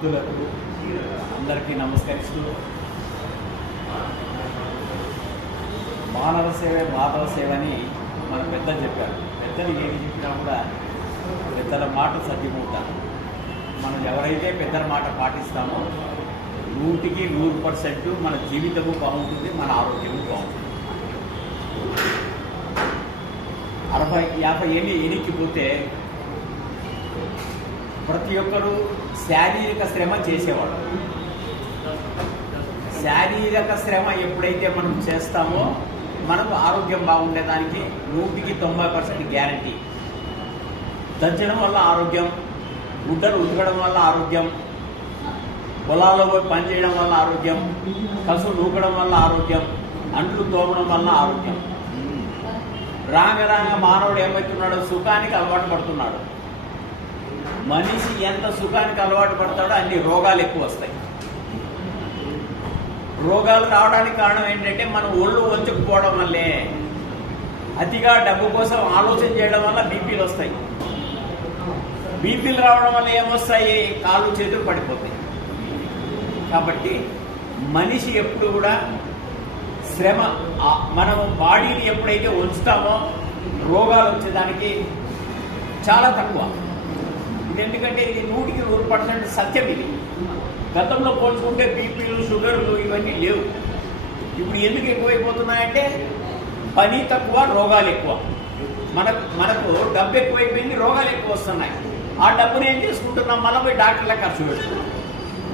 భక్తులకు అందరికీ నమస్కరిస్తూ మానవ సేవే మాధవ సేవ అని మన పెద్దలు చెప్పారు. పెద్దలు ఏది చెప్పినా కూడా పెద్దల మాట సత్యమవుతారు. మనం ఎవరైతే పెద్దల మాట పాటిస్తామో 100కి 100% మన జీవితము బాగుంటుంది, మన ఆరోగ్యము బాగుంటుంది. 40-50 ఏళ్ళు ఎనిక్కిపోతే ప్రతి ఒక్కరూ శారీరక శ్రమ చేసేవాడు. శారీరక శ్రమ ఎప్పుడైతే మనం చేస్తామో మనకు ఆరోగ్యం బాగుండేదానికి 100కి 90% గ్యారంటీ. దంచడం వల్ల ఆరోగ్యం, గుడ్డలు ఉతకడం వల్ల ఆరోగ్యం, పొలాల్లో పోయి పనిచేయడం వల్ల ఆరోగ్యం, కసు నూకడం వల్ల ఆరోగ్యం, అంట్లు తోమడం వల్ల ఆరోగ్యం. రాంగ మానవుడు ఏమవుతున్నాడు? సుఖానికి అలవాటు పడుతున్నాడు. మనిషి ఎంత సుఖానికి అలవాటు పడతాడో అన్ని రోగాలు ఎక్కువ వస్తాయి. రోగాలు రావడానికి కారణం ఏంటంటే మనం ఒళ్ళు వంచుకుపోవడం వల్లే. అతిగా డబ్బు కోసం ఆలోచన చేయడం వల్ల బీపీలు వస్తాయి. బీపీలు రావడం వల్ల ఏమొస్తాయి? కాళ్ళు చేతులు పడిపోతాయి. కాబట్టి మనిషి ఎప్పుడు కూడా శ్రమ, మనం బాడీని ఎప్పుడైతే ఉంచుతామో రోగాలు వచ్చేదానికి చాలా తక్కువ. ఇది ఎందుకంటే ఇది 100కి 100% సత్యం. ఇది గతంలో పోల్చుకుంటే బీపీలు, షుగర్లు ఇవన్నీ లేవు. ఇప్పుడు ఎందుకు ఎక్కువైపోతున్నాయంటే పని తక్కువ, రోగాలు ఎక్కువ. మనకు డబ్బు ఎక్కువైపోయింది, రోగాలు ఎక్కువ వస్తున్నాయి. ఆ డబ్బును ఏం చేసుకుంటున్నాం? మనం పోయి డాక్టర్లకు ఖర్చు పెడుతున్నాం.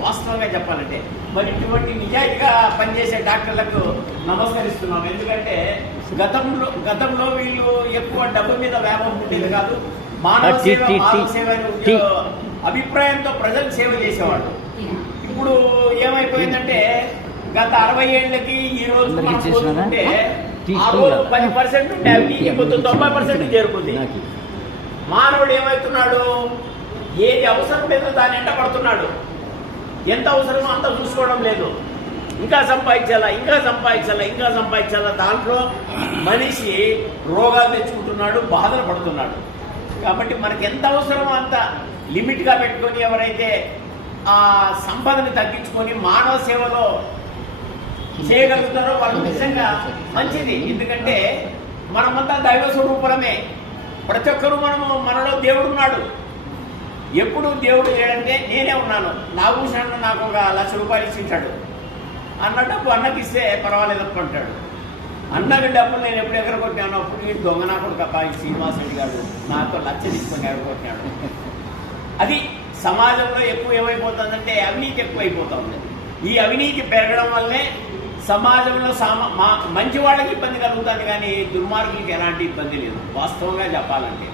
వాస్తవంగా చెప్పాలంటే మరి ఇటువంటి నిజాయితీగా పనిచేసే డాక్టర్లకు నమస్కరిస్తున్నాం. ఎందుకంటే గతంలో వీళ్ళు ఎక్కువ డబ్బు మీద వ్యాపకం ఉండేది కాదు. మానవ సేవ అనే అభిప్రాయంతో ప్రజలకు సేవ చేసేవాళ్ళు. ఇప్పుడు ఏమైపోయిందంటే గత 60 ఏళ్ళకి ఈ రోజు మనం చూసుకుంటే ఆ రోజు 10% ఉంటే అవి ఇప్పుడు 90% చేరుకుంది. మానవుడు ఏమవుతున్నాడు? ఏది అవసరం లేదో దాన్ని ఎంట పడుతున్నాడు. ఎంత అవసరమో అంత చూసుకోవడం లేదు. ఇంకా సంపాదించాలా. దాంట్లో మనిషి రోగాలు తెచ్చుకుంటున్నాడు, బాధలు పడుతున్నాడు. కాబట్టి మనకి ఎంత అవసరమో అంత లిమిట్గా పెట్టుకొని ఎవరైతే ఆ సంపదని తగ్గించుకొని మానవ సేవలో చేయగలుగుతారో వాళ్ళు నిజంగా మంచిది. ఎందుకంటే మనమంతా దైవ స్వరూపమే. ప్రతి ఒక్కరూ మనలో దేవుడు ఉన్నాడు. ఎప్పుడు దేవుడు లేడంటే నేనే ఉన్నాను, నా భూషణ నాకు 1 లక్ష రూపాయలు ఇచ్చింటాడు. అన్న డబ్బు అన్నకి ఇస్తే పర్వాలేదు అంటాడు. అన్నకి డబ్బులు నేను ఎప్పుడు ఎగరగొట్టాను? అప్పుడు వీడు దొంగ నా కొడుకు ఈ శ్రీనివాస్ రెడ్డి గారు నాతో 1 లక్ష తీసుకొని ఎగరగొట్టినాడు. అది సమాజంలో ఎక్కువ ఏమైపోతుందంటే అవినీతి ఎక్కువైపోతా ఉంది. ఈ అవినీతి పెరగడం వల్లే సమాజంలో మంచి వాళ్ళకి ఇబ్బంది కలుగుతుంది, కానీ దుర్మార్గులకి ఎలాంటి ఇబ్బంది లేదు వాస్తవంగా చెప్పాలంటే.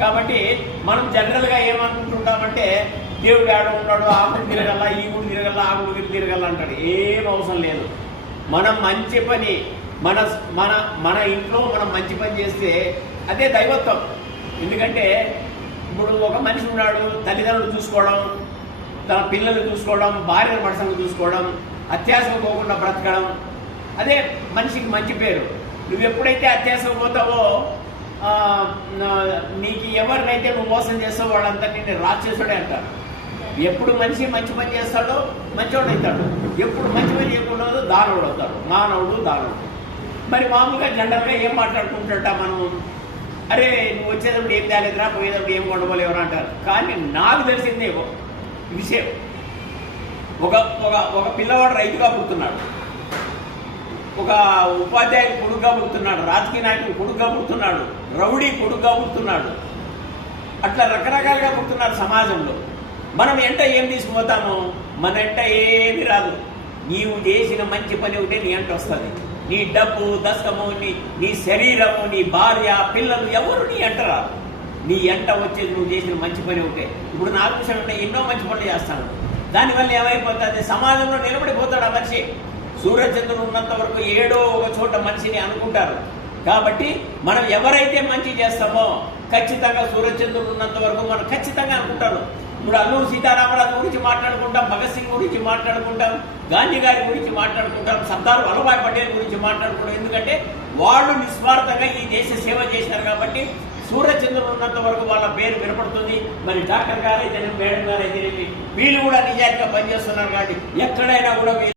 కాబట్టి మనం జనరల్గా ఏమనుకుంటుంటామంటే దేవుడు ఆడ ఉంటాడు, ఆ గుడి తిరగల్లా, ఈ గుడి తిరగల్లా, ఆ గుడి తిరగల్లా అంటాడు. ఏం అవసరం లేదు. మనం మంచి పని మన ఇంట్లో మనం మంచి పని చేస్తే అదే దైవత్వం. ఎందుకంటే ఇప్పుడు ఒక మనిషి ఉన్నాడు, తల్లిదండ్రులు చూసుకోవడం, తన పిల్లలు చూసుకోవడం, భార్య మనసును చూసుకోవడం, అత్యాశకు పోకుండా బ్రతకడం, అదే మనిషికి మంచి పేరు. నువ్వు ఎప్పుడైతే అత్యాశకు పోతావో నీకు ఎవరినైతే నువ్వు మోసం చేస్తావో వాళ్ళంతా నిన్ను రాక్షసుడే అంటారు. ఎప్పుడు మనిషి మంచి పని చేస్తాడో మంచివాడు అవుతాడు, ఎప్పుడు మంచి పని చేయకుండా దానవుడు అవుతాడు. దానవుడు. మరి మామూలుగా జనరల్గా ఏం మాట్లాడుకుంటాట మనం? అరే నువ్వు వచ్చేటప్పుడు ఏం తేలేదురా, పోయేటప్పుడు ఏం కొండపోలేవరా అంటారు. కానీ నాకు తెలిసిందే విషయం. ఒక పిల్లవాడు రైతుగా పుడుతున్నాడు, ఒక ఉపాధ్యాయుడు కొడుకుగా పుడుతున్నాడు, రాజకీయ నాయకుడు కొడుకుగా పుడుతున్నాడు, రౌడీ కొడుకుగా పుడుతున్నాడు. అట్లా రకరకాలుగా పుడుతున్నారు సమాజంలో. మనం ఎంట ఏం తీసుకుపోతాము? మన ఎంట ఏమి రాదు. నీవు చేసిన మంచి పని ఉంటే నీ ఎంట వస్తుంది. నీ డబ్బు, దశకము, నీ శరీరము, నీ భార్య, పిల్లలు ఎవరు నీ ఎంట రాదు. నీ ఎంట వచ్చేది నువ్వు చేసిన మంచి పని ఉంటే. ఇప్పుడు నాకు విషయం ఎన్నో మంచి పనులు చేస్తాను. దానివల్ల ఏమైపోతుంది? సమాజంలో నిలబడిపోతాడు ఆ మనిషి. సూర్యచంద్రుడు ఉన్నంత వరకు ఏడో ఒక చోట మనిషిని అనుకుంటారు. కాబట్టి మనం ఎవరైతే మంచి చేస్తామో ఖచ్చితంగా సూర్యచంద్రుడు ఉన్నంత వరకు మనం ఖచ్చితంగా అనుకుంటారు. ఇప్పుడు అల్లూరు సీతారామరాజు గురించి మాట్లాడుకుంటాం, భగత్ సింగ్ గురించి మాట్లాడుకుంటాం, గాంధీ గారి గురించి మాట్లాడుకుంటాం, సర్దార్ వల్లభాయ్ పటేల్ గురించి మాట్లాడుకుంటాం. ఎందుకంటే వాళ్ళు నిస్వార్థంగా ఈ దేశ సేవ చేసినారు. కాబట్టి సూర్యచంద్రులు ఉన్నంత వరకు వాళ్ళ పేరు వినపడుతుంది. మరి డాక్టర్ గారు అయితే మేడం గారు అయితే వీళ్ళు కూడా నిజాయితీగా పనిచేస్తున్నారు. కానీ ఎక్కడైనా కూడా